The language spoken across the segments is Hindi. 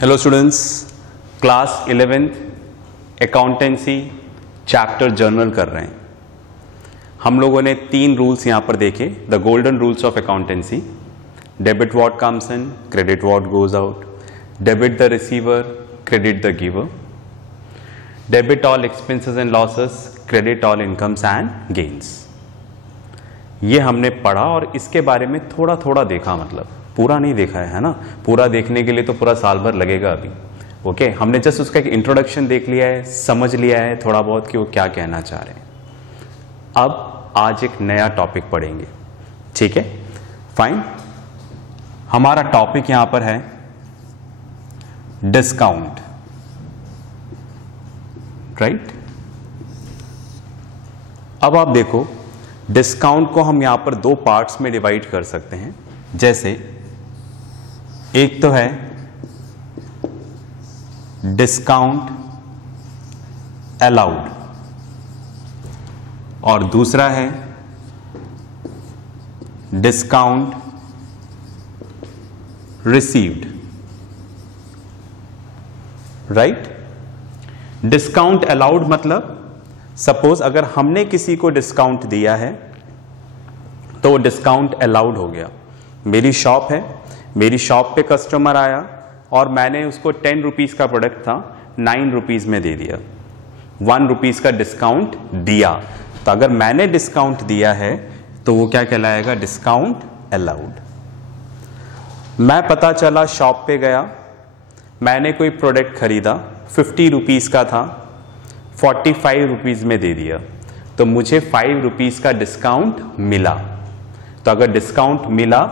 Hello students, class 11th accountancy chapter journal कर रहे हैं। हम लोगों ने 3 रूल्स यहाँ पर देखे, the golden rules of accountancy. Debit what comes in, credit what goes out, debit the receiver, credit the giver, debit all expenses and losses, credit all incomes and gains. ये हमने पढ़ा और इसके बारे में थोड़ा थोड़ा देखा, मतलब पूरा नहीं देखा है ना। पूरा देखने के लिए तो पूरा साल भर लगेगा अभी। ओके, हमने जस्ट उसका एक इंट्रोडक्शन देख लिया है, समझ लिया है थोड़ा बहुत कि वो क्या कहना चाह रहे हैं। अब आज एक नया टॉपिक पढ़ेंगे, ठीक है, फाइन। हमारा टॉपिक यहां पर है डिस्काउंट, राइट। अब आप देखो, डिस्काउंट को हम यहां पर 2 पार्ट्स में डिवाइड कर सकते हैं। जैसे एक तो है डिस्काउंट अलाउड और दूसरा है discount received, right. Discount allowed मतलब सपोज अगर हमने किसी को डिस्काउंट दिया है तो वो डिस्काउंट अलाउड हो गया। मेरी शॉप है, मेरी शॉप पे कस्टमर आया और मैंने उसको 10 रुपीज़ का प्रोडक्ट था 9 रुपीज़ में दे दिया, 1 रुपीज़ का डिस्काउंट दिया। तो अगर मैंने डिस्काउंट दिया है तो वो क्या कहलाएगा, डिस्काउंट अलाउड। मैं पता चला शॉप पे गया, मैंने कोई प्रोडक्ट खरीदा, 50 रुपीज़ का था, 45 रुपीज़ में दे दिया, तो मुझे 5 रुपीज़ का डिस्काउंट मिला। तो अगर डिस्काउंट मिला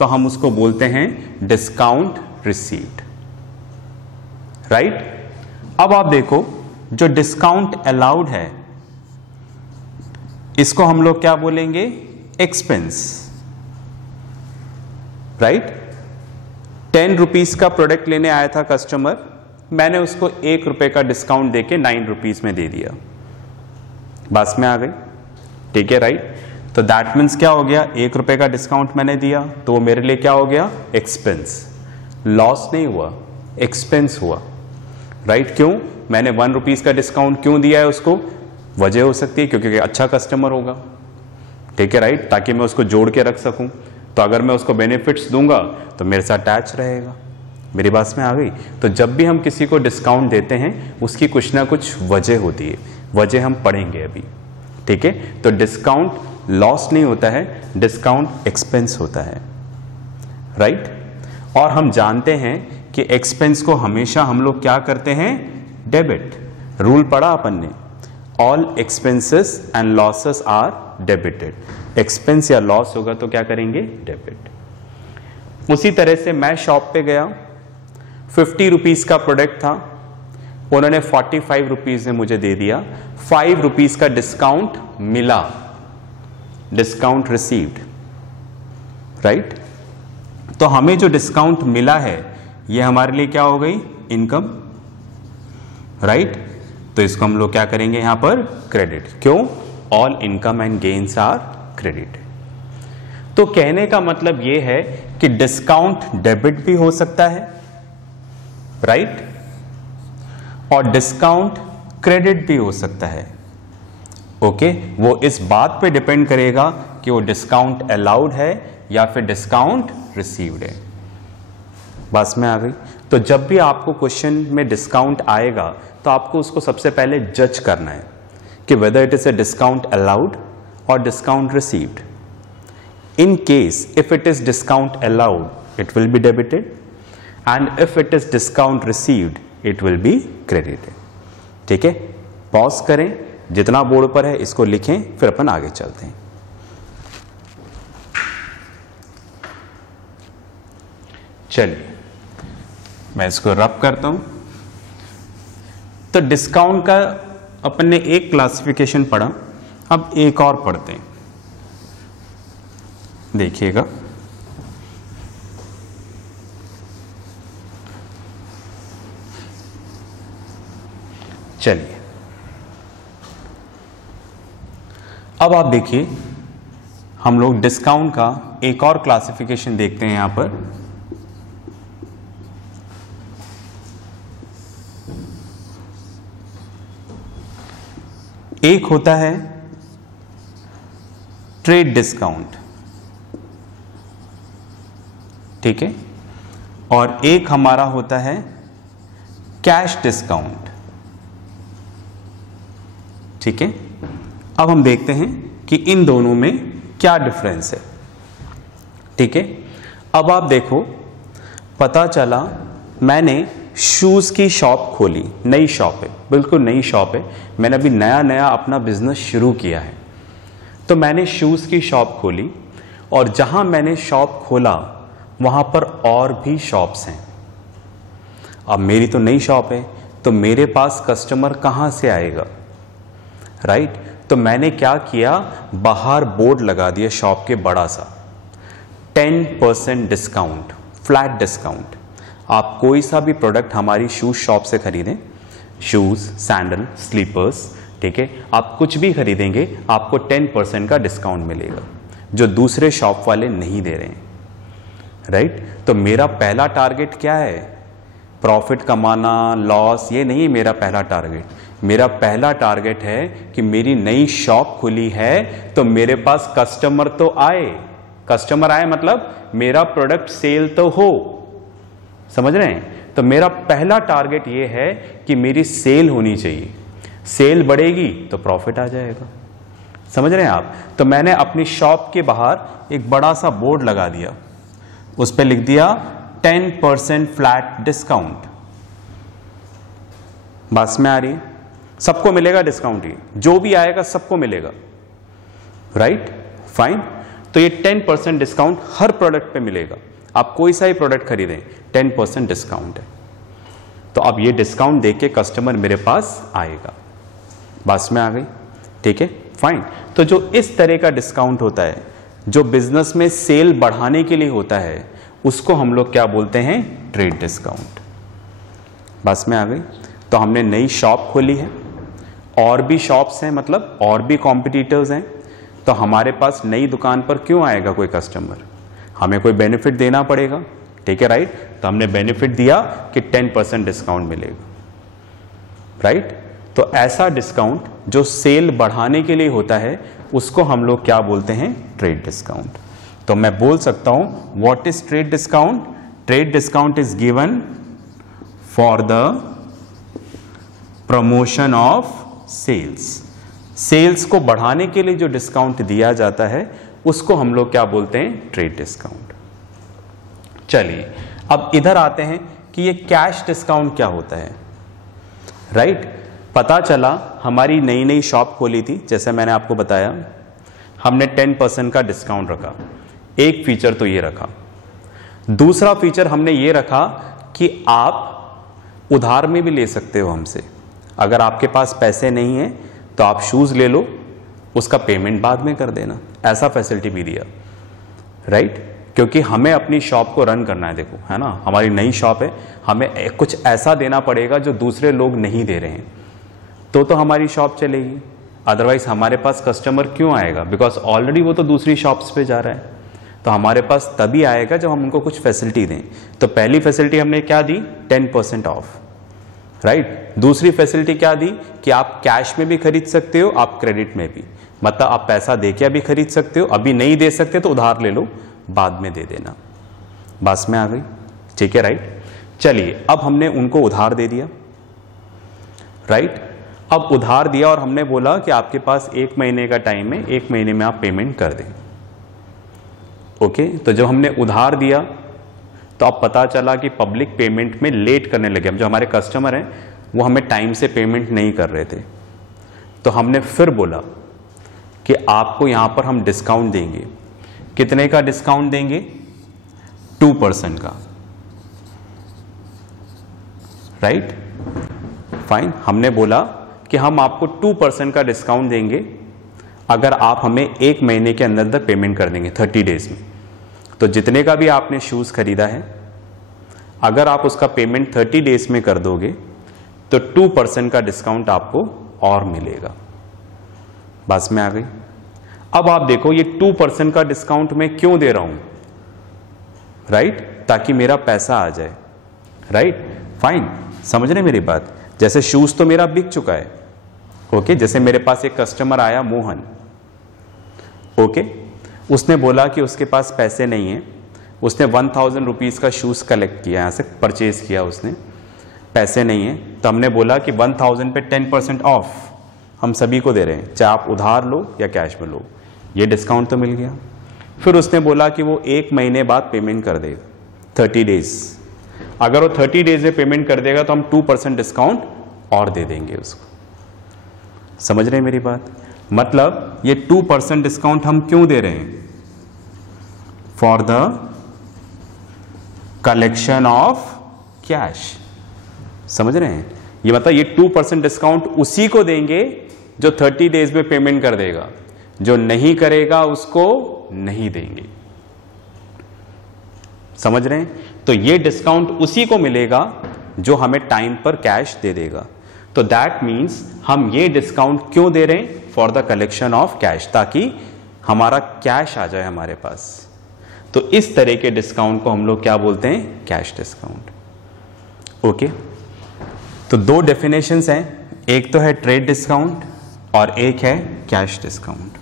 तो हम उसको बोलते हैं डिस्काउंट रिसीव्ड, राइट। अब आप देखो, जो डिस्काउंट अलाउड है इसको हम लोग क्या बोलेंगे, एक्सपेंस, राइट। 10 रुपीज़ का प्रोडक्ट लेने आया था कस्टमर, मैंने उसको 1 रुपए का डिस्काउंट देके 9 रुपीज़ में दे दिया, बस में आ गई, ठीक है, राइट। तो दैट मीन्स क्या हो गया, 1 रुपए का डिस्काउंट मैंने दिया तो वो मेरे लिए क्या हो गया, एक्सपेंस। लॉस नहीं हुआ, एक्सपेंस हुआ, राइट। क्यों, मैंने 1 रुपीज़ का डिस्काउंट क्यों दिया है उसको, वजह हो सकती है क्योंकि अच्छा कस्टमर होगा, ठीक है, राइट, ताकि मैं उसको जोड़ के रख सकूं। तो अगर मैं उसको बेनिफिट्स दूंगा तो मेरे साथ अटैच रहेगा। मेरी बात में आ गई। तो जब भी हम किसी को डिस्काउंट देते हैं उसकी कुछ ना कुछ वजह होती है, वजह हम पढ़ेंगे अभी, ठीक है। तो डिस्काउंट लॉस नहीं होता है, डिस्काउंट एक्सपेंस होता है, राइट। और हम जानते हैं कि एक्सपेंस को हमेशा हम लोग क्या करते हैं, डेबिट। रूल पढ़ा अपन ने, all expenses and losses are debited. Expense या लॉस होगा तो क्या करेंगे, डेबिट। उसी तरह से मैं शॉप पे गया, 50 रुपीज़ का प्रोडक्ट था, उन्होंने 45 रुपीज़ में मुझे दे दिया, 5 रुपीज़ का डिस्काउंट मिला, डिस्काउंट रिसीव्ड, राइट। तो हमें जो डिस्काउंट मिला है ये हमारे लिए क्या हो गई, इनकम, राइट। तो इसको हम लोग क्या करेंगे यहां पर, क्रेडिट। क्यों, all income and gains are credit. तो कहने का मतलब ये है कि डिस्काउंट डेबिट भी हो सकता है, राइट, और डिस्काउंट क्रेडिट भी हो सकता है। ओके, वो इस बात पे डिपेंड करेगा कि वो डिस्काउंट अलाउड है या फिर डिस्काउंट रिसीव्ड है। बस में आ गई। तो जब भी आपको क्वेश्चन में डिस्काउंट आएगा तो आपको उसको सबसे पहले जज करना है कि whether it is a discount allowed और discount received. In case if it is discount allowed it will be debited and if it is discount received it will be credited, ठीक है। पॉज करें, जितना बोर्ड पर है इसको लिखें, फिर अपन आगे चलते हैं। चलिए मैं इसको रब करता हूं। तो डिस्काउंट का अपन ने एक क्लासिफिकेशन पढ़ा, अब एक और पढ़ते हैं, देखिएगा। चलिए अब आप देखिए, हम लोग डिस्काउंट का एक और क्लासिफिकेशन देखते हैं यहां पर। एक होता है ट्रेड डिस्काउंट, ठीक है, और एक हमारा होता है कैश डिस्काउंट, ठीक है। अब हम देखते हैं कि इन दोनों में क्या डिफरेंस है, ठीक है। अब आप देखो, पता चला मैंने शूज की शॉप खोली, नई शॉप है, बिल्कुल नई शॉप है, मैंने अभी नया नया अपना बिजनेस शुरू किया है। तो मैंने शूज की शॉप खोली और जहां मैंने शॉप खोला वहां पर और भी शॉप्स हैं। अब मेरी तो नई शॉप है, तो मेरे पास कस्टमर कहां से आएगा, राइट। तो मैंने क्या किया, बाहर बोर्ड लगा दिया शॉप के बड़ा सा, 10% डिस्काउंट, फ्लैट डिस्काउंट। आप कोई सा भी प्रोडक्ट हमारी शूज शॉप से खरीदें, शूज, सैंडल, स्लीपर्स, ठीक है, आप कुछ भी खरीदेंगे आपको 10% का डिस्काउंट मिलेगा, जो दूसरे शॉप वाले नहीं दे रहे हैं, राइट। तो मेरा पहला टारगेट क्या है, प्रॉफिट कमाना, लॉस, ये नहीं मेरा पहला टारगेट। मेरा पहला टारगेट है कि मेरी नई शॉप खुली है तो मेरे पास कस्टमर तो आए, कस्टमर आए मतलब मेरा प्रोडक्ट सेल तो हो, समझ रहे हैं। तो मेरा पहला टारगेट ये है कि मेरी सेल होनी चाहिए, सेल बढ़ेगी तो प्रॉफिट आ जाएगा, समझ रहे हैं आप। तो मैंने अपनी शॉप के बाहर एक बड़ा सा बोर्ड लगा दिया, उस पर लिख दिया 10% फ्लैट डिस्काउंट। बस में आ रही है, सबको मिलेगा डिस्काउंट, ही जो भी आएगा सबको मिलेगा, राइट, फाइन। तो ये 10% डिस्काउंट हर प्रोडक्ट पे मिलेगा, आप कोई सा ही प्रोडक्ट खरीदें 10% डिस्काउंट है। तो अब ये डिस्काउंट देके कस्टमर मेरे पास आएगा, बस में आ गई, ठीक है, फाइन। तो जो इस तरह का डिस्काउंट होता है, जो बिजनेस में सेल बढ़ाने के लिए होता है, उसको हम लोग क्या बोलते हैं, ट्रेड डिस्काउंट। बस में आ गई। तो हमने नई शॉप खोली है, और भी शॉप्स हैं, मतलब और भी कॉम्पिटिटर्स हैं, तो हमारे पास नई दुकान पर क्यों आएगा कोई कस्टमर, हमें कोई बेनिफिट देना पड़ेगा, ठीक है, राइट। तो हमने बेनिफिट दिया कि 10% डिस्काउंट मिलेगा, राइट। तो ऐसा डिस्काउंट जो सेल बढ़ाने के लिए होता है उसको हम लोग क्या बोलते हैं, ट्रेड डिस्काउंट। तो मैं बोल सकता हूं what is trade discount, trade discount is given for the promotion of sales. Sales को बढ़ाने के लिए जो डिस्काउंट दिया जाता है उसको हम लोग क्या बोलते हैं, ट्रेड डिस्काउंट। चलिए अब इधर आते हैं कि ये कैश डिस्काउंट क्या होता है, राइट। पता चला हमारी नई नई शॉप खोली थी, जैसे मैंने आपको बताया, हमने 10% का डिस्काउंट रखा। एक फीचर तो ये रखा, दूसरा फीचर हमने ये रखा कि आप उधार में भी ले सकते हो हमसे। अगर आपके पास पैसे नहीं है तो आप शूज ले लो, उसका पेमेंट बाद में कर देना, ऐसा फैसिलिटी भी दिया, राइट। क्योंकि हमें अपनी शॉप को रन करना है, देखो है ना, हमारी नई शॉप है, हमें कुछ ऐसा देना पड़ेगा जो दूसरे लोग नहीं दे रहे हैं, तो हमारी शॉप चलेगी। अदरवाइज हमारे पास कस्टमर क्यों आएगा, बिकॉज ऑलरेडी वो तो दूसरी शॉप्स पे जा रहा है। तो हमारे पास तभी आएगा जब हम उनको कुछ फैसिलिटी दें। तो पहली फैसिलिटी हमने क्या दी, 10% ऑफ, राइट। दूसरी फैसिलिटी क्या दी कि आप कैश में भी खरीद सकते हो, आप क्रेडिट में भी, मतलब आप पैसा देके भी खरीद सकते हो, अभी नहीं दे सकते तो उधार ले लो, बाद में दे देना। बस में आ गई, ठीक है, राइट। चलिए अब हमने उनको उधार दे दिया, राइट। अब उधार दिया और हमने बोला कि आपके पास 1 महीने का टाइम है, 1 महीने में आप पेमेंट कर दें, ओके। तो जब हमने उधार दिया तो अब पता चला कि पब्लिक पेमेंट में लेट करने लगे, हम जो हमारे कस्टमर हैं वो हमें टाइम से पेमेंट नहीं कर रहे थे। तो हमने फिर बोला कि आपको यहां पर हम डिस्काउंट देंगे। कितने का डिस्काउंट देंगे, 2% का, राइट, फाइन। हमने बोला कि हम आपको 2% का डिस्काउंट देंगे अगर आप हमें 1 महीने के अंदर पेमेंट कर देंगे, 30 डेज में। तो जितने का भी आपने शूज खरीदा है, अगर आप उसका पेमेंट 30 डेज में कर दोगे तो 2% का डिस्काउंट आपको और मिलेगा। बस में आ गई। अब आप देखो ये 2% का डिस्काउंट मैं क्यों दे रहा हूं, राइट, ताकि मेरा पैसा आ जाए, राइट, फाइन। समझ रहे मेरी बात। जैसे शूज तो मेरा बिक चुका है, ओके, जैसे मेरे पास एक कस्टमर आया मोहन, ओके, उसने बोला कि उसके पास पैसे नहीं है, उसने 1000 रुपीज़ का शूज़ कलेक्ट किया, यहाँ से परचेज किया उसने, पैसे नहीं है, तो हमने बोला कि 1000 पे 10% ऑफ हम सभी को दे रहे हैं, चाहे आप उधार लो या कैश में लो, ये डिस्काउंट तो मिल गया। फिर उसने बोला कि वो 1 महीने बाद पेमेंट कर देगा, 30 डेज। अगर वो 30 डेज में पेमेंट कर देगा तो हम 2% डिस्काउंट और दे देंगे उसको। समझ रहे हैं मेरी बात? मतलब ये 2% डिस्काउंट हम क्यों दे रहे हैं? For the collection of cash. समझ रहे हैं? ये मतलब ये 2% डिस्काउंट उसी को देंगे जो 30 डेज में पेमेंट कर देगा, जो नहीं करेगा उसको नहीं देंगे। समझ रहे हैं? तो ये डिस्काउंट उसी को मिलेगा जो हमें टाइम पर कैश दे देगा। तो दैट मीन्स हम ये डिस्काउंट क्यों दे रहे हैं? For the collection of cash, ताकि हमारा कैश आ जाए हमारे पास। तो इस तरह के डिस्काउंट को हम लोग क्या बोलते हैं? Cash discount. ओके, तो 2 डेफिनेशंस हैं, एक तो है ट्रेड डिस्काउंट और एक है कैश डिस्काउंट,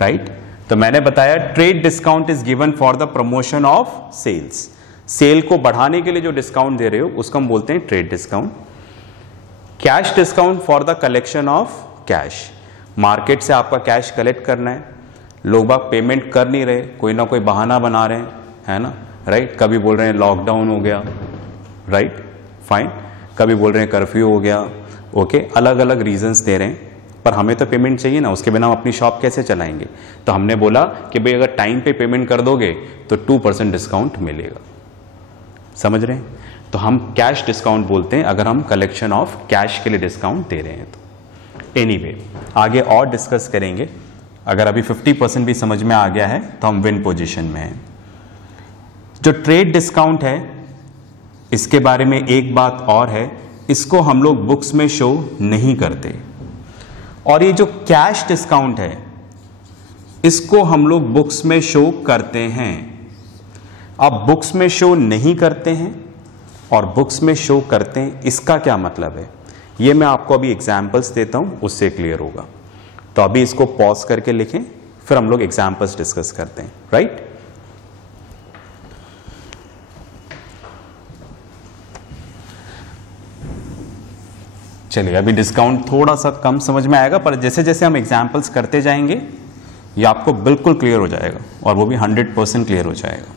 राइट? तो मैंने बताया trade discount is given for the promotion of sales. Sale को बढ़ाने के लिए जो डिस्काउंट दे रहे हो उसको हम बोलते हैं trade discount. Cash discount for the collection of cash, market से आपका कैश कलेक्ट करना है, लोग बाग पेमेंट कर नहीं रहे, कोई ना कोई बहाना बना रहे हैं, है ना, राइट? कभी बोल रहे हैं लॉकडाउन हो गया, राइट, फाइन, कभी बोल रहे हैं कर्फ्यू हो गया, ओके, अलग अलग रीजंस दे रहे हैं, पर हमें तो पेमेंट चाहिए ना, उसके बिना हम अपनी शॉप कैसे चलाएंगे? तो हमने बोला कि भाई अगर टाइम पे पेमेंट कर दोगे तो 2% डिस्काउंट मिलेगा। समझ रहे हैं? तो हम कैश डिस्काउंट बोलते हैं अगर हम कलेक्शन ऑफ कैश के लिए डिस्काउंट दे रहे हैं तो। एनीवे, आगे और डिस्कस करेंगे। अगर अभी 50% भी समझ में आ गया है तो हम विन पोजीशन में हैं। जो ट्रेड डिस्काउंट है इसके बारे में एक बात और है, इसको हम लोग बुक्स में शो नहीं करते, और ये जो कैश डिस्काउंट है इसको हम लोग बुक्स में शो करते हैं। अब बुक्स में शो नहीं करते हैं और बुक्स में शो करते हैं, इसका क्या मतलब है? ये मैं आपको अभी एग्जाम्पल्स देता हूं, उससे क्लियर होगा। तो अभी इसको पॉज करके लिखें, फिर हम लोग एग्जाम्पल्स डिस्कस करते हैं, राइट? चलिए, अभी डिस्काउंट थोड़ा सा कम समझ में आएगा, पर जैसे जैसे हम एग्जाम्पल्स करते जाएंगे ये आपको बिल्कुल क्लियर हो जाएगा, और वो भी 100% क्लियर हो जाएगा।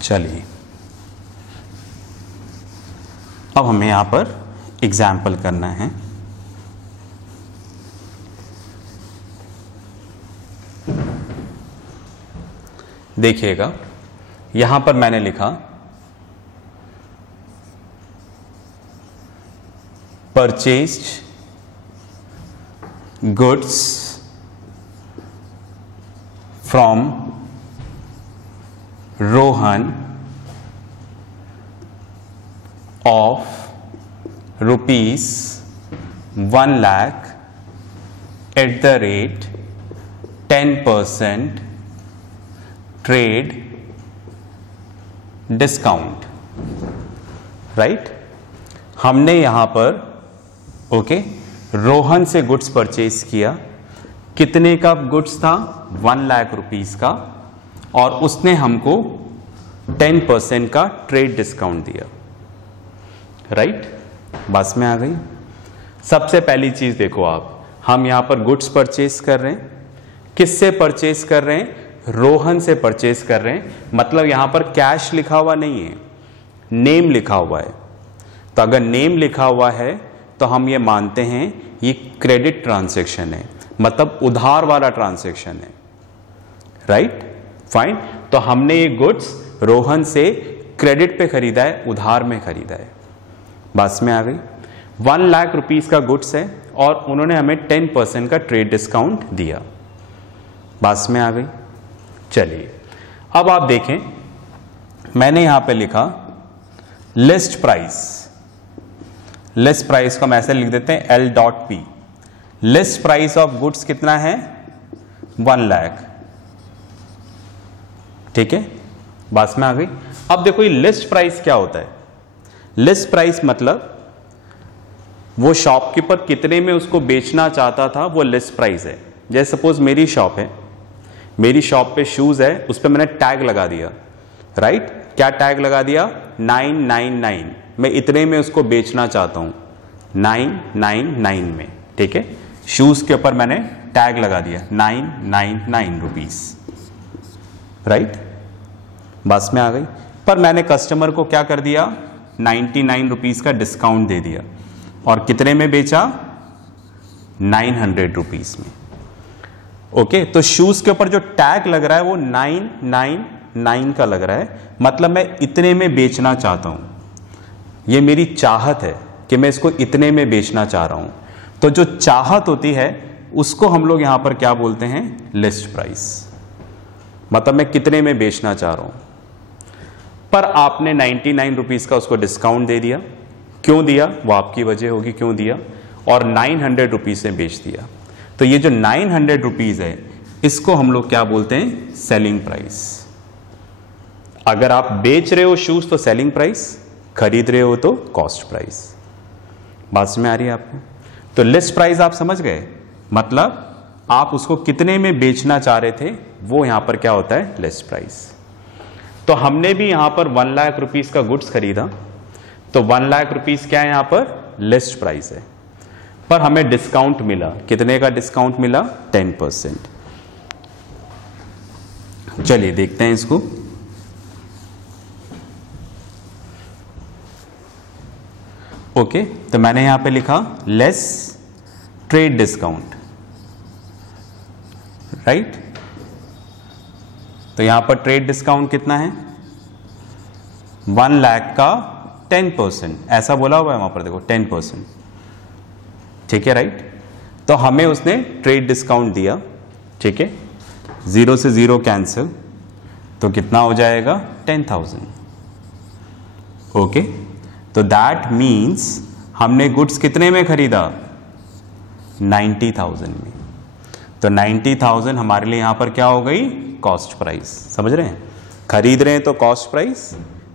चलिए, अब हमें यहां पर एग्जाम्पल करना है। देखिएगा, यहां पर मैंने लिखा purchased goods from Rohan of rupees 1 lakh at the rate 10% trade discount, right? हमने यहां पर ओके रोहन से गुड्स परचेज किया। कितने का गुड्स था? 1 लाख रुपीस का, और उसने हमको 10% का ट्रेड डिस्काउंट दिया, राइट? बस में आ गई। सबसे पहली चीज देखो आप, हम यहां पर गुड्स परचेज कर रहे हैं, किससे परचेज कर रहे हैं? रोहन से परचेज कर रहे हैं, मतलब यहां पर कैश लिखा हुआ नहीं है, नेम लिखा हुआ है। तो अगर नेम लिखा हुआ है तो हम ये मानते हैं ये क्रेडिट ट्रांजैक्शन है, मतलब उधार वाला ट्रांजैक्शन है, राइट? फाइन। तो हमने ये गुड्स रोहन से क्रेडिट पे खरीदा है, उधार में खरीदा है। बस में आ गई। 1 लाख रुपीस का गुड्स है और उन्होंने हमें 10% का ट्रेड डिस्काउंट दिया। बस में आ गई। चलिए, अब आप देखें, मैंने यहां पे लिखा लिस्ट प्राइस। लिस्ट प्राइस को हम ऐसे लिख देते हैं L.P। List price of goods कितना है? 1 लाख, ठीक है? बस में आ गई। अब देखो ये लिस्ट प्राइस क्या होता है? लिस्ट प्राइस मतलब वो शॉपकीपर कितने में उसको बेचना चाहता था वो लिस्ट प्राइस है। जैसे सपोज मेरी शॉप है, मेरी शॉप पे शूज है, उस पर मैंने टैग लगा दिया, राइट। क्या टैग लगा दिया? 999, मैं इतने में उसको बेचना चाहता हूं, 999 में, ठीक है। शूज के ऊपर मैंने टैग लगा दिया 999 रुपीज, राइट, बस में आ गई। पर मैंने कस्टमर को क्या कर दिया? 99 रुपीज का डिस्काउंट दे दिया और कितने में बेचा? 900 रुपीज में। ओके, तो शूज के ऊपर जो टैग लग रहा है वो 999 का लग रहा है, मतलब मैं इतने में बेचना चाहता हूं। ये मेरी चाहत है कि मैं इसको इतने में बेचना चाह रहा हूं। तो जो चाहत होती है उसको हम लोग यहां पर क्या बोलते हैं? List price. मतलब मैं कितने में बेचना चाह रहा हूं, पर आपने 99 रुपीज का उसको डिस्काउंट दे दिया। क्यों दिया? वो आपकी वजह होगी क्यों दिया, और 900 रुपीज से बेच दिया। तो ये जो 900 रुपीज है इसको हम लोग क्या बोलते हैं? Selling price. अगर आप बेच रहे हो शूज तो सेलिंग प्राइस, खरीद रहे हो तो कॉस्ट प्राइस। बात में आ रही है आपको? तो लिस्ट प्राइस आप समझ गए, मतलब आप उसको कितने में बेचना चाह रहे थे वो यहां पर क्या होता है? List price. तो हमने भी यहां पर 1 लाख रुपीस का गुड्स खरीदा, तो 1 लाख रुपीस क्या है? यहां पर लिस्ट प्राइस है, पर हमें डिस्काउंट मिला। कितने का डिस्काउंट मिला? 10%। चलिए देखते हैं इसको। ओके, तो मैंने यहां पे लिखा लेस ट्रेड डिस्काउंट, राइट। तो यहां पर ट्रेड डिस्काउंट कितना है? 1 लाख का 10%, ऐसा बोला हुआ है वहां पर, देखो 10%, ठीक है, राइट। तो हमें उसने ट्रेड डिस्काउंट दिया, ठीक है, 0 से 0 कैंसिल, तो कितना हो जाएगा? 10,000। ओके, तो दैट मीन्स हमने गुड्स कितने में खरीदा? 90,000 में। तो 90,000 हमारे लिए यहां पर क्या हो गई? Cost price. समझ रहे हैं? खरीद रहे हैं तो कॉस्ट प्राइस,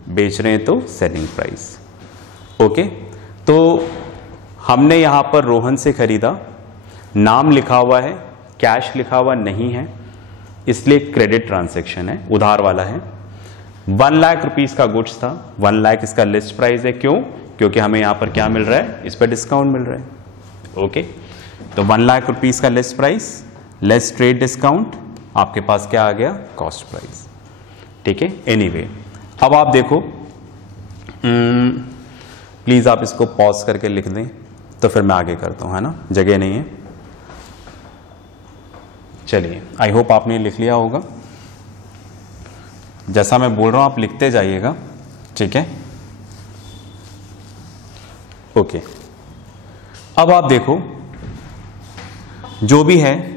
बेच रहे हैं तो सेलिंग प्राइस। ओके, तो हमने यहां पर रोहन से खरीदा, नाम लिखा हुआ है, कैश लिखा हुआ नहीं है, इसलिए क्रेडिट ट्रांजैक्शन है, उधार वाला है। 1 लाख रुपीस का गुड्स था, 1 लाख इसका लिस्ट प्राइस है। क्यों? क्योंकि हमें यहां पर क्या मिल रहा है? इस पर डिस्काउंट मिल रहा है। ओके, तो 1 लाख रुपीस का list price less trade discount, आपके पास क्या आ गया? कॉस्ट प्राइस, ठीक है। एनीवे, अब आप देखो, प्लीज आप इसको पॉज करके लिख दें, तो फिर मैं आगे करता हूं, है ना, जगह नहीं है। चलिए, आई होप आपने लिख लिया होगा। जैसा मैं बोल रहा हूं आप लिखते जाइएगा, ठीक है। ओके, अब आप देखो, जो भी है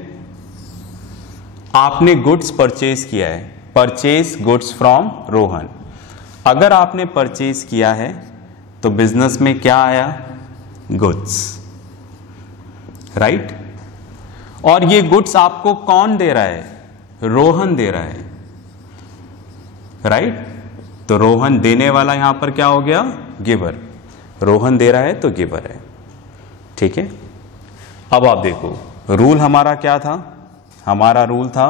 आपने गुड्स परचेज किया है, परचेज गुड्स फ्रॉम रोहन। अगर आपने परचेज किया है तो बिजनेस में क्या आया? Goods, right. और ये गुड्स आपको कौन दे रहा है? रोहन दे रहा है, राइट। तो रोहन देने वाला यहां पर क्या हो गया? गिवर। रोहन दे रहा है तो गिवर है, ठीक है। अब आप देखो, रूल हमारा क्या था? हमारा रूल था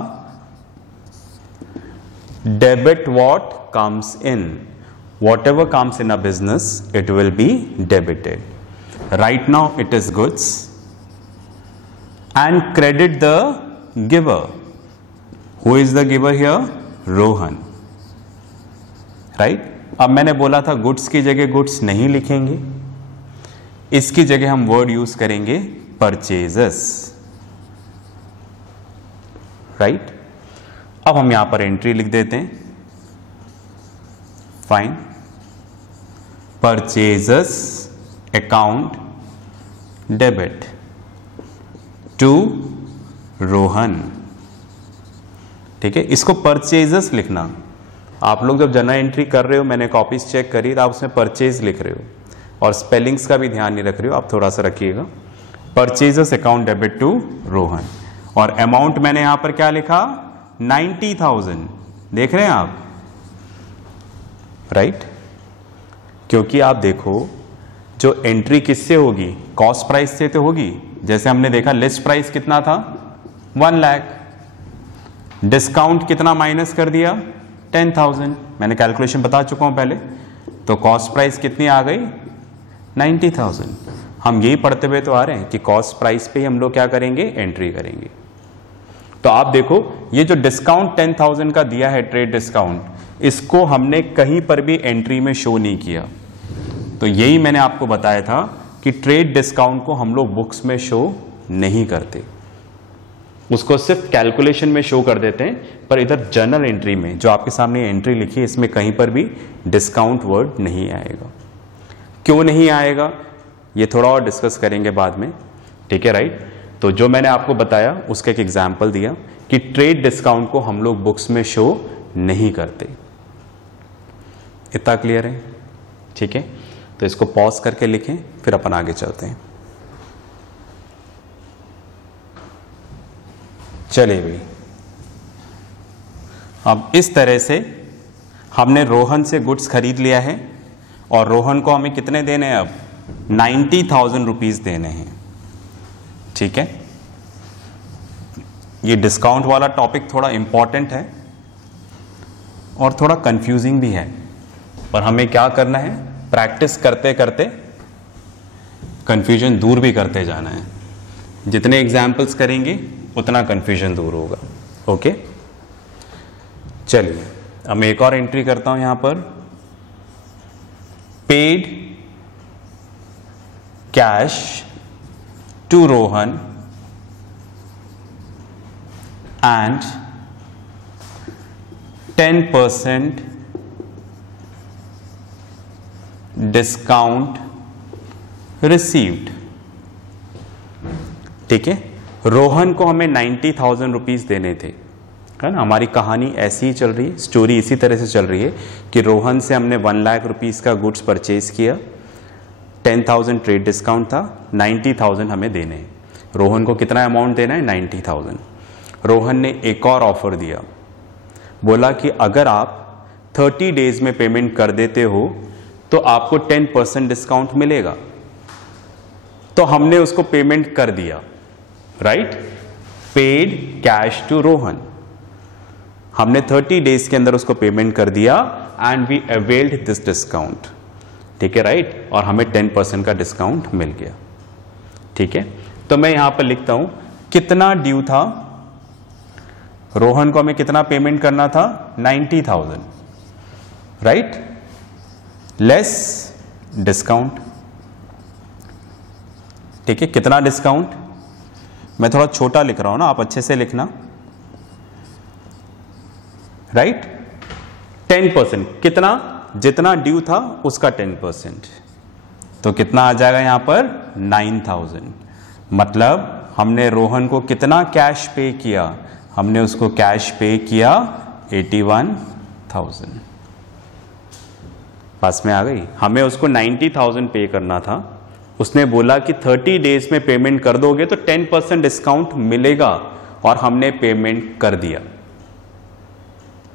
debit what comes in, what ever comes in a business it will be debited. Right now it is goods and credit the giver. Who is the giver here? Rohan, right? अब मैंने बोला था गुड्स की जगह गुड्स नहीं लिखेंगे, इसकी जगह हम वर्ड यूज करेंगे परचेजेस, राइट। अब हम यहां पर एंट्री लिख देते हैं, fine, purchases account debit to Rohan, ठीक है। इसको परचेजेस लिखना, आप लोग जब जर्नल एंट्री कर रहे हो, मैंने कॉपीज चेक करी, तो आप उसमें परचेज लिख रहे हो और स्पेलिंग्स का भी ध्यान नहीं रख रहे हो, आप थोड़ा सा रखिएगा। Purchases account debit to Rohan, और अमाउंट मैंने यहां पर क्या लिखा? 90,000। देख रहे हैं आप, राइट। क्योंकि आप देखो जो एंट्री किससे होगी, कॉस्ट प्राइस से तो होगी। जैसे हमने देखा लिस्ट प्राइस कितना था 1 लाख, डिस्काउंट कितना माइनस कर दिया 10,000, मैंने कैलकुलेशन बता चुका हूं पहले। तो कॉस्ट प्राइस कितनी आ गई 90,000। हम यही पढ़ते हुए तो आ रहे हैं कि कॉस्ट प्राइस पे ही हम लोग क्या करेंगे, एंट्री करेंगे। तो आप देखो ये जो डिस्काउंट 10,000 का दिया है ट्रेड डिस्काउंट, इसको हमने कहीं पर भी एंट्री में शो नहीं किया। तो यही मैंने आपको बताया था कि ट्रेड डिस्काउंट को हम लोग बुक्स में शो नहीं करते, उसको सिर्फ कैलकुलेशन में शो कर देते हैं। पर इधर जर्नल एंट्री में जो आपके सामने एंट्री लिखी है, इसमें कहीं पर भी डिस्काउंट वर्ड नहीं आएगा। क्यों नहीं आएगा ये थोड़ा और डिस्कस करेंगे बाद में, ठीक है, राइट। तो जो मैंने आपको बताया उसका एक एग्जाम्पल दिया कि ट्रेड डिस्काउंट को हम लोग बुक्स में शो नहीं करते। इतना क्लियर है, ठीक है। तो इसको पॉज करके लिखें, फिर अपन आगे चलते हैं। चलिए भाई, अब इस तरह से हमने रोहन से गुड्स खरीद लिया है और रोहन को हमें कितने देने हैं, अब 90,000 रुपीज देने हैं, ठीक है। ये डिस्काउंट वाला टॉपिक थोड़ा इंपॉर्टेंट है और थोड़ा कंफ्यूजिंग भी है, पर हमें क्या करना है, प्रैक्टिस करते करते कंफ्यूजन दूर भी करते जाना है। जितने एग्जाम्पल्स करेंगे उतना कंफ्यूजन दूर होगा, ओके। चलिए अब मैं एक और एंट्री करता हूं यहां पर, paid cash to Rohan and 10% discount received, ठीक है। रोहन को हमें 90,000 रुपीज देने थे, है ना। हमारी कहानी ऐसी ही चल रही है, स्टोरी इसी तरह से चल रही है कि रोहन से हमने 1 लाख रुपीज का गुड्स परचेज किया, 10,000 ट्रेड डिस्काउंट था, 90,000 हमें देने हैं। रोहन को कितना अमाउंट देना है, 90,000। रोहन ने एक और ऑफर दिया, बोला कि अगर आप 30 डेज में पेमेंट कर देते हो तो आपको 10% डिस्काउंट मिलेगा। तो हमने उसको पेमेंट कर दिया, right. Paid cash to Rohan, हमने 30 डेज के अंदर उसको पेमेंट कर दिया and we availed this discount, ठीक है, राइट। और हमें 10% का डिस्काउंट मिल गया, ठीक है। तो मैं यहां पर लिखता हूं कितना ड्यू था, रोहन को हमें कितना पेमेंट करना था, 90,000, राइट, लेस डिस्काउंट, ठीक है। कितना डिस्काउंट, मैं थोड़ा छोटा लिख रहा हूं ना, आप अच्छे से लिखना, राइट। 10%, कितना, जितना ड्यू था उसका 10%, तो कितना आ जाएगा यहां पर 9,000। मतलब हमने रोहन को कितना कैश पे किया, हमने उसको कैश पे किया 81,000। पास में आ गई। हमें उसको 90,000 पे करना था, उसने बोला कि 30 डेज में पेमेंट कर दोगे तो 10% डिस्काउंट मिलेगा, और हमने पेमेंट कर दिया,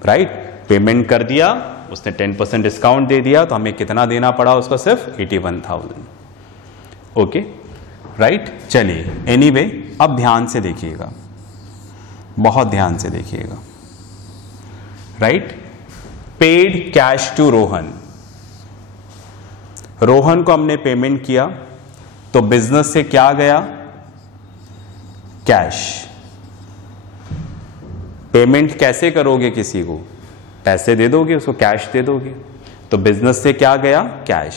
राइट। पेमेंट कर दिया, उसने 10% डिस्काउंट दे दिया, तो हमें कितना देना पड़ा उसको, सिर्फ 81,000, ओके, राइट। चलिए एनीवे, अब ध्यान से देखिएगा, बहुत ध्यान से देखिएगा, right. Paid cash to Rohan, Rohan को हमने पेमेंट किया, तो बिजनेस से क्या गया, कैश। पेमेंट कैसे करोगे, किसी को पैसे दे दोगे, उसको कैश दे दोगे, तो बिजनेस से क्या गया, कैश।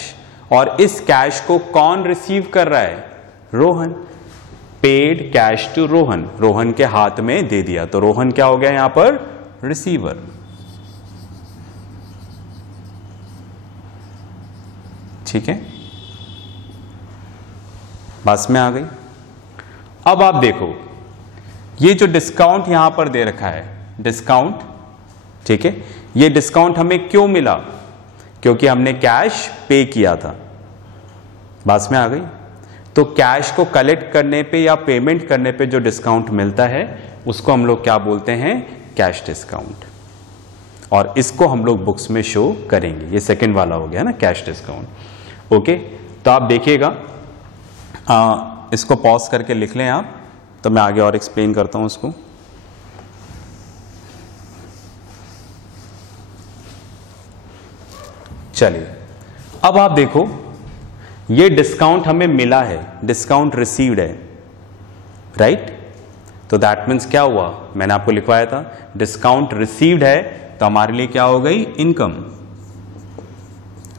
और इस कैश को कौन रिसीव कर रहा है, Rohan. Paid cash to Rohan, Rohan के हाथ में दे दिया, तो रोहन क्या हो गया यहां पर, रिसीवर, ठीक है। बस में आ गई। अब आप देखो ये जो डिस्काउंट यहां पर दे रखा है, डिस्काउंट, ठीक है, ये डिस्काउंट हमें क्यों मिला, क्योंकि हमने कैश पे किया था। बस में आ गई। तो कैश को कलेक्ट करने पे या पेमेंट करने पे जो डिस्काउंट मिलता है उसको हम लोग क्या बोलते हैं, कैश डिस्काउंट, और इसको हम लोग बुक्स में शो करेंगे। ये सेकंड वाला हो गया ना, कैश डिस्काउंट, ओके। तो आप देखिएगा, इसको पॉज करके लिख लें आप, तो मैं आगे और एक्सप्लेन करता हूं उसको। चलिए अब आप देखो, ये डिस्काउंट हमें मिला है, डिस्काउंट रिसीव्ड है, राइट। तो दैट मीन्स क्या हुआ, मैंने आपको लिखवाया था डिस्काउंट रिसीव्ड है, तो हमारे लिए क्या हो गई, इनकम,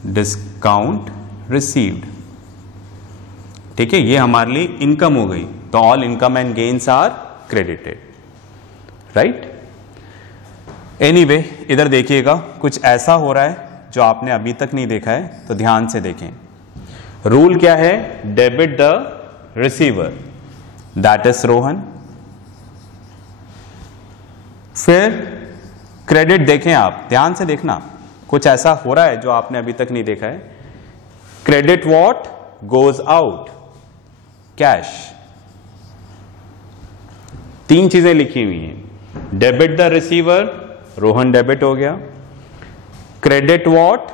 डिस्काउंट रिसीव्ड, ठीक है, ये हमारे लिए इनकम हो गई। तो all income and gains are credited, right. Anyway इधर देखिएगा, कुछ ऐसा हो रहा है जो आपने अभी तक नहीं देखा है, तो ध्यान से देखें। रूल क्या है, debit the receiver, that is Rohan. फिर क्रेडिट देखें, आप ध्यान से देखना, कुछ ऐसा हो रहा है जो आपने अभी तक नहीं देखा है। Credit what goes out, cash. तीन चीजें लिखी हुई हैं, debit the receiver, Rohan debit हो गया, credit what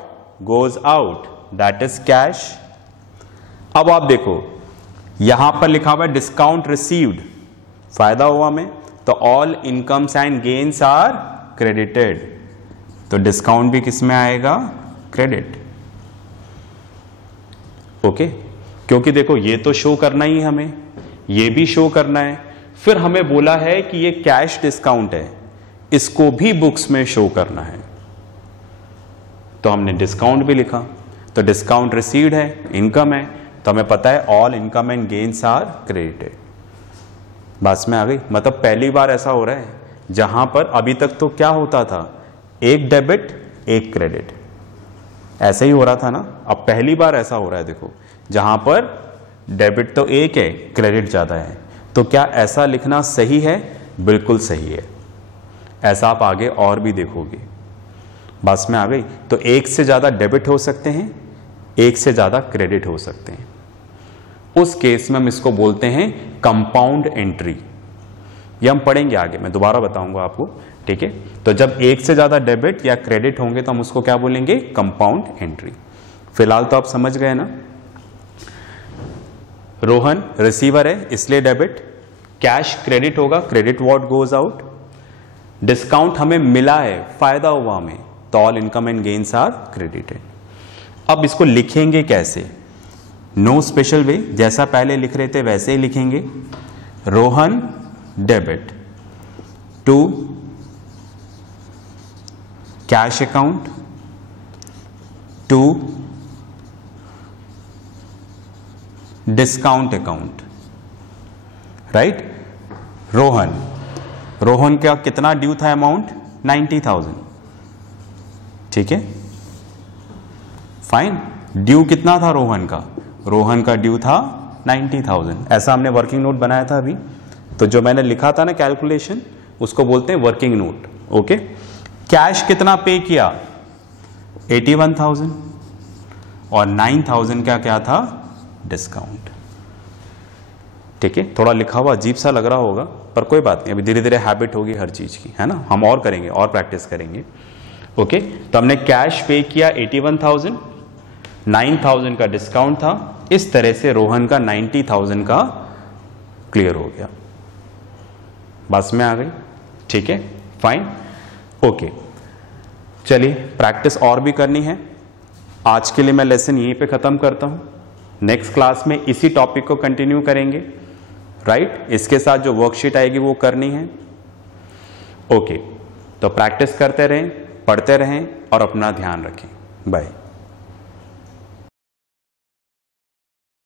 goes out, that is cash. अब आप देखो, यहां पर लिखा हुआ है डिस्काउंट रिसीव्ड, फायदा हुआ हमें, तो all incomes and gains are credited, तो डिस्काउंट भी किस में आएगा, क्रेडिट, ओके। क्योंकि देखो ये तो शो करना ही हमें, ये भी शो करना है, फिर हमें बोला है कि ये कैश डिस्काउंट है, इसको भी बुक्स में शो करना है, तो हमने डिस्काउंट भी लिखा। तो डिस्काउंट रिसीव्ड है, इनकम है, तो हमें पता है all income and gains are credited. बात में आ गई, मतलब पहली बार ऐसा हो रहा है जहां पर अभी तक तो क्या होता था, एक डेबिट एक क्रेडिट, ऐसे ही हो रहा था ना। अब पहली बार ऐसा हो रहा है, देखो जहां पर डेबिट तो एक है, क्रेडिट ज्यादा है, तो क्या ऐसा लिखना सही है, बिल्कुल सही है। ऐसा आप आगे और भी देखोगे, बात में आ गई। तो एक से ज्यादा डेबिट हो सकते हैं, एक से ज्यादा क्रेडिट हो सकते हैं, उस केस में हम इसको बोलते हैं कंपाउंड एंट्री। ये हम पढ़ेंगे आगे, मैं दोबारा बताऊंगा आपको, ठीक है। तो जब एक से ज्यादा डेबिट या क्रेडिट होंगे तो हम उसको क्या बोलेंगे, कंपाउंड एंट्री। फिलहाल तो आप समझ गए ना, रोहन रिसीवर है इसलिए डेबिट, कैश क्रेडिट होगा, credit what goes out, discount हमें मिला है, फायदा हुआ हमें, तो all income and gains are credited. अब इसको लिखेंगे कैसे, नो स्पेशल वे, जैसा पहले लिख रहे थे वैसे ही लिखेंगे। Rohan debit to cash account to discount account, right. Rohan का कितना ड्यू था अमाउंट, 90,000, ठीक है, फाइन। ड्यू कितना था रोहन का ड्यू था 90,000, ऐसा हमने वर्किंग नोट बनाया था अभी। तो जो मैंने लिखा था ना कैलकुलेशन, उसको बोलते हैं वर्किंग नोट, ओके। कैश कितना पे किया, 81,000, और 9,000 का क्या था, डिस्काउंट, ठीक है। थोड़ा लिखा हुआ अजीब सा लग रहा होगा, पर कोई बात नहीं, अभी धीरे धीरे हैबिट होगी हर चीज की, है ना। हम और करेंगे, और प्रैक्टिस करेंगे, ओके। तो हमने कैश पे किया 81,000, 9,000 का डिस्काउंट था, इस तरह से रोहन का 90,000 का क्लियर हो गया, बस में आ गई, ठीक है, फाइन, ओके। चलिए प्रैक्टिस और भी करनी है, आज के लिए मैं लेसन यहीं पे खत्म करता हूं। नेक्स्ट क्लास में इसी टॉपिक को कंटिन्यू करेंगे, राइट। इसके साथ जो वर्कशीट आएगी वो करनी है, ओके। तो प्रैक्टिस करते रहें, पढ़ते रहें और अपना ध्यान रखें। बाय।